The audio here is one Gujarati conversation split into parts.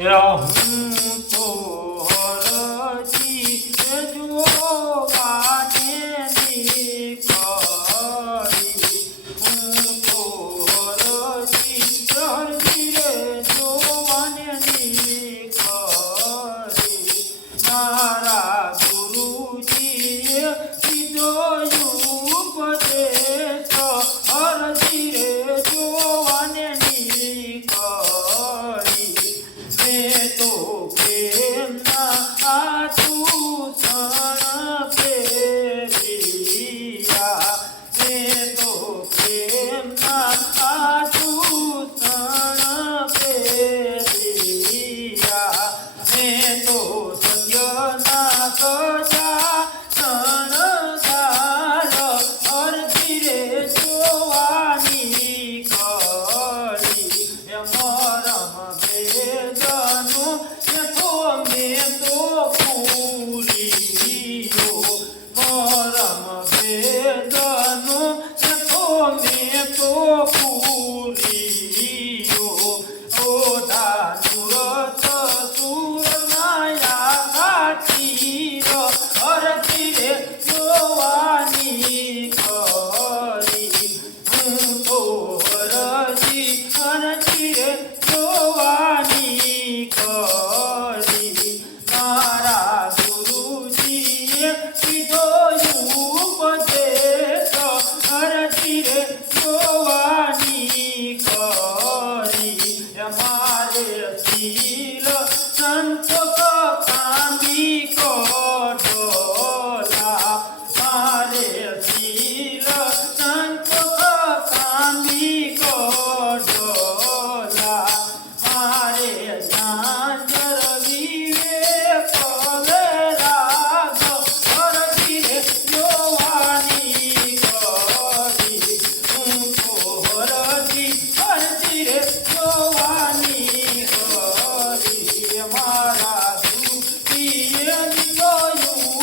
હું તો હરજી જોવાને નીકળી હું તો હરજી રે જોવાને નીકળી મારા ગુરુજીએ કીધો ઉપદેશ હરજી રે જોવાને નીકળી મેં તો પ્રેમના આભૂષણ પહેર્યા મેં તો પ્રેમના આભૂષણ પહેર્યા મેં તો સત્યના સજાસનદાર હરજી રે જોવાની કરી મરમ વેદનું મેં તો પૂરીયો મરમ વેદનું મેં તો પૂરીયો ઓધા નુરત સુરનાયા કાઠીર હરજી રે જોવાની કરી હું તો હરજી રે જોવાની કરી મારા ગુરુજીએ કીધો ઉપદેશ હરજી રે જોવાની કરી મારે શીલ સંતોષ કાંદી કોઢોલા મારે શીલ સંતોષ કાંદી કોઢોલા મારે સાંજર વિવેક રાગ હરજી રે જોવાની કરી હું તો હરજી રે જોવાની કરી મારા ગુરુજીએ દીધો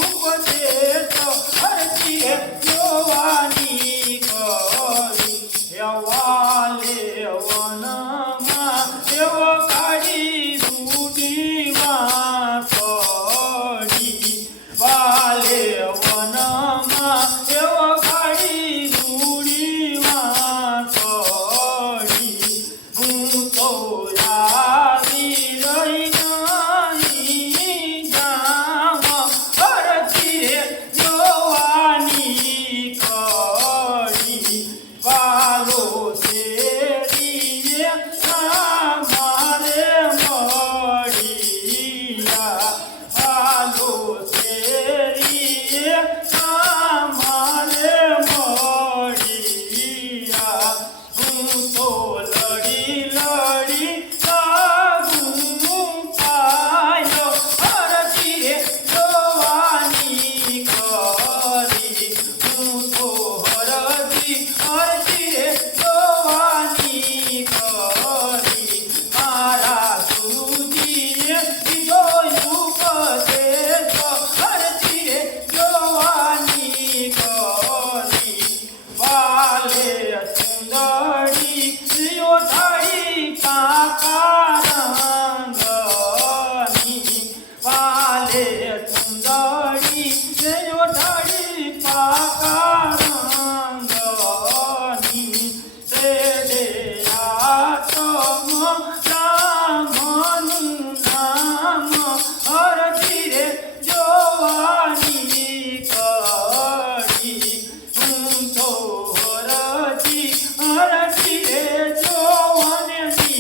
ઉપદેશ હરજી રે જોવાની કરી વાલે વનમાં એવો કાઢી રૂડીમાં પડી વાલે વનમાં એવો કાઢી રૂડીમાં પડી હું તો આવી રહી નહીં જામ હરજી રે જોવાની કરી વાલો શેરીએ મારે મળ્યા વાલો શેરીએ મારે મળ્યા હું તો લડી લડી લાગું પાયો હરજી રે જોવાની કરી હું તો હરજી રે જોવાની કરી મારા ગુરુજીએ કીધો ઉપદેશ હરજી રે જોવાની કરી વાલે સુંદરી યોધાઈ કાકા રંગની વાલે સુંદરી યોધાઈ કાકા રંગની સેડે આતમ રામનું નામ હરજી રે જોવાની કરી હું તો હરજી રે જોવાની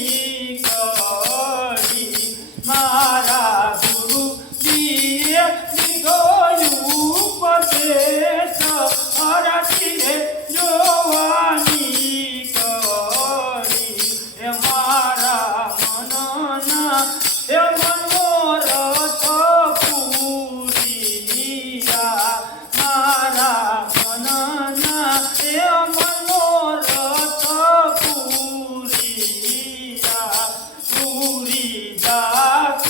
કરી મારા ગુરુજીએ દીધો ઉપદેશ હરજી રે જોવાની કરી મારા મનના મનોરથ પૂરિયા મારા મનના મનોરથ પૂરિયા પૂરી દાસ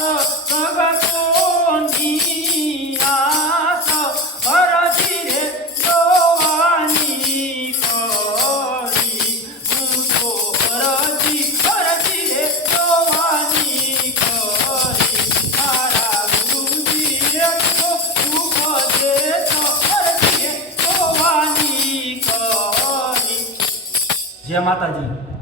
સગતોની આસ હરજી રે જોવાની કરી હું તો હરજી રે જોવાની કરી જય માતાજી.